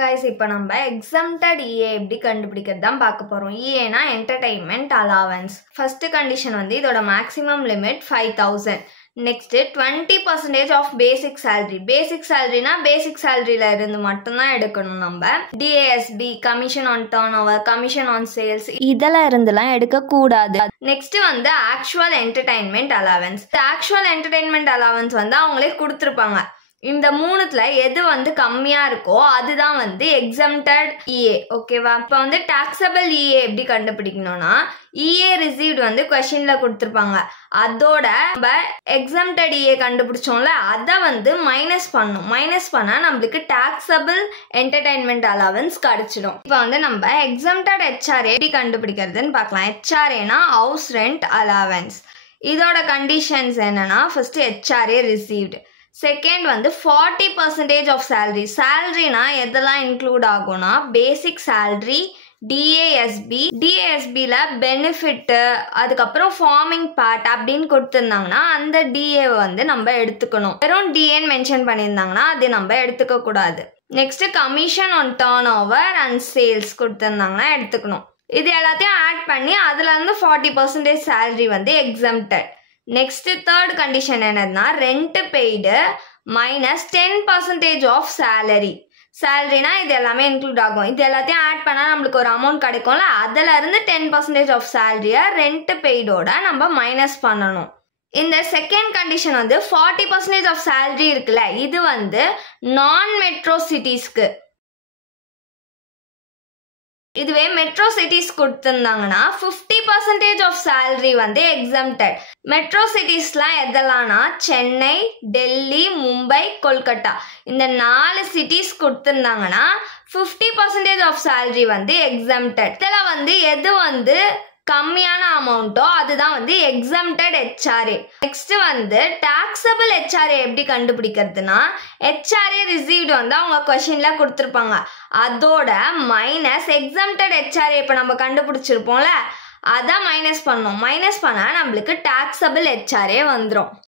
guys, இப்போ நம்ம exempted EA எப்படி கண்டுபிடிக்கிறது தான் பார்க்க போறோம். EA னா entertainment allowance. First condition வந்து இதோட maximum limit 5000. Next 20% of basic salary. Basic salary னா basic salary ல இருந்து மட்டும் தான் எடுக்கணும் நம்ம. DASB, commission on turnover, commission on sales இதெல்லாம் இருந்துலாம் எடுக்க கூடாது. Next வந்து actual entertainment allowance. Actual entertainment allowance வந்து அவங்களே கொடுத்திருப்பாங்க. இந்த மூணுத்துல எது வந்து கம்மியா இருக்கோ அதுதான் வந்து exempted EA. ஓகேவா? இப்போ வந்து taxable EA எப்படி கண்டுபிடிக்கணும்னா EA received வந்து questionல கொடுத்திருப்பாங்க. அதோட நம்ம exempted EA கண்டுபிடிச்சோம்ல அதை வந்து மைனஸ் பண்ணணும். மைனஸ் பண்ணா நம்மளுக்கு taxable entertainment allowance கிடைச்சிடும். இப்போ வந்து நம்ம exempted HRA எப்படி கண்டுபிடிக்கிறதுன்னு பார்க்கலாம். HRAனா house rent allowance. இதோட கண்டிஷன்ஸ் என்னன்னா ஃபர்ஸ்ட் HRA received. செகண்ட் வந்து 40% ஆஃப் சேலரி. சேலரினா எதெல்லாம் இன்க்ளூட் ஆகும்னா பேசிக் சேலரி, டிஏஎஸ்பியில் பெனிஃபிட்டு, அதுக்கப்புறம் ஃபார்மிங் பார்ட் அப்படின்னு கொடுத்துருந்தாங்கன்னா அந்த டிஏ வந்து நம்ம எடுத்துக்கணும். வெறும் டிஏன்னு மென்ஷன் பண்ணியிருந்தாங்கன்னா அது நம்ம எடுத்துக்க கூடாது. Next commission on turnover and sales கொடுத்துருந்தாங்கன்னா எடுத்துக்கணும். இது எல்லாத்தையும் ஆட் பண்ணி அதுலேருந்து 40% சேலரி வந்து எக்ஸம்டட். நெக்ஸ்ட் தேர்ட் கண்டிஷன் என்னதுன்னா rent paid minus 10% of salary. சேலரினா இது எல்லாமே இன்க்ளூட் ஆகும். இது எல்லாத்தையும் ஆட் பண்ணால் நம்மளுக்கு ஒரு அமௌண்ட் கிடைக்கும்ல, அதில் இருந்து 10% ஆஃப் சேலரியை ரெண்ட் பெய்டோட நம்ம மைனஸ் பண்ணணும். இந்த செகண்ட் கண்டிஷன் வந்து 40% ஆஃப் சேலரி இருக்குல்ல, இது வந்து நான் மெட்ரோ சிட்டிஸ்க்கு. இதுவே மெட்ரோ சிட்டிஸ் கொடுத்துருந்தாங்கன்னா 50% ஆஃப் சேலரி வந்து எக்ஸம்டட். மெட்ரோ சிட்டிஸ்லாம் எதெல்லாம்னா சென்னை, டெல்லி, மும்பை, கொல்கட்டா இந்த 4 சிட்டிஸ் கொடுத்துருந்தாங்கன்னா 50% ஆஃப் சேலரி வந்து எக்ஸம்டட். இதில் வந்து எது வந்து கம்மியான அமௌண்ட்டோ அதுதான் வந்து exempted HRA. நெக்ஸ்ட் வந்து taxable HRA எப்படி கண்டுபிடிக்கிறதுனா HRA received வந்து அவங்க கொஸ்டின்ல கொடுத்துருப்பாங்க. அதோட மைனஸ் exempted HRA இப்போ நம்ம கண்டுபிடிச்சிருப்போம்ல அதை மைனஸ் பண்ணோம். மைனஸ் பண்ணால் நம்மளுக்கு taxable HRA வந்துடும்.